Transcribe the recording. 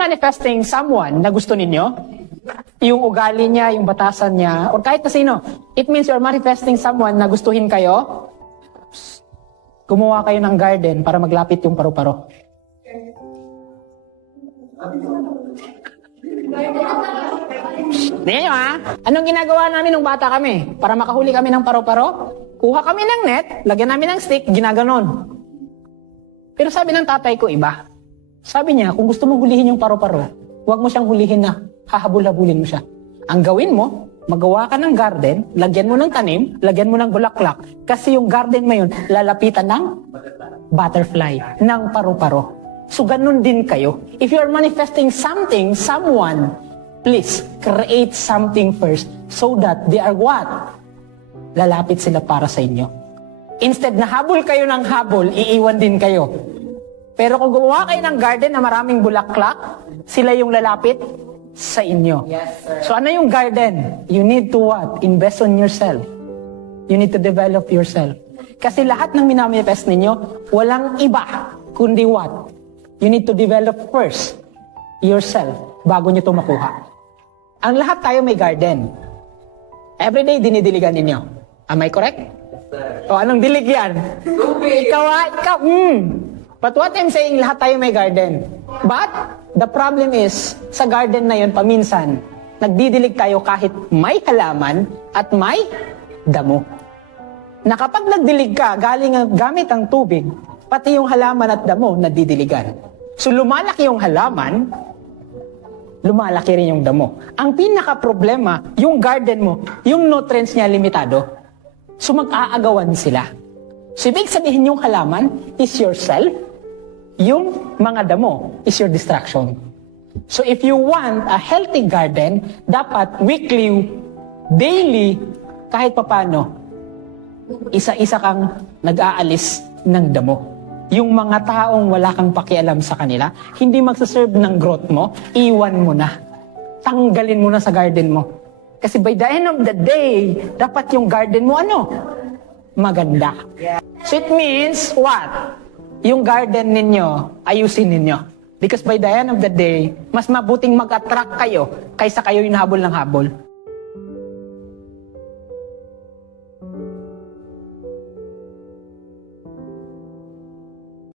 manifesting someone na gusto ninyo, yung ugali niya, yung batasan niya, or kahit na sino, it means you're manifesting someone na gustuhin kayo, gumawa kayo ng garden para maglapit yung paru-paro. Tingnan nyo ha, anong ginagawa namin nung bata kami? Para makahuli kami ng paru-paro, kuha kami ng net, lagyan namin ng stick, ginaganon. Pero sabi ng tatay ko iba. Sabi niya, kung gusto mong hulihin yung paru-paro, huwag mo siyang hulihin na hahabol-habulin mo siya. Ang gawin mo, magawa ka ng garden, lagyan mo ng tanim, lagyan mo ng bulaklak, kasi yung garden mo yun, lalapitan ng butterfly, ng paru-paro. So ganun din kayo. If you're manifesting something, someone, please, create something first so that they are what? Lalapit sila para sa inyo. Instead na habol kayo ng habol, iiwan din kayo. Pero kung gumawa kayo ng garden na maraming bulaklak, sila yung lalapit sa inyo. Yes, sir. So ano yung garden? You need to what? Invest on yourself. You need to develop yourself. Kasi lahat ng minamifest ninyo, walang iba, kundi what? You need to develop first yourself bago nyo ito makuha. Ang lahat tayo may garden. Everyday dinidiligan ninyo. Am I correct? O anong dilig yan? Tubig! Ikaw. But what I'm saying, lahat tayo may garden. But the problem is, sa garden na yun, paminsan, nagdidilig tayo kahit may halaman at may damo. Na kapag nagdilig ka, gamit ang tubig, pati yung halaman at damo, nadidiligan. So lumalaki yung halaman, lumalaki rin yung damo. Ang pinaka-problema, yung garden mo, yung nutrients niya limitado. So mag-aagawan sila. So ibig sabihin yung halaman is yourself, yung mga damo is your distraction. So if you want a healthy garden, dapat weekly, daily, kahit papano, isa-isa kang nag-aalis ng damo. Yung mga taong wala kang pakialam sa kanila, hindi magsaserve ng growth mo, iwan mo na. Tanggalin mo na sa garden mo. Kasi by the end of the day, dapat yung garden mo maganda. So it means what? Yung garden ninyo, ayusin ninyo. Because by the end of the day, mas mabuting mag-attract kayo kaysa kayo yung habol ng habol.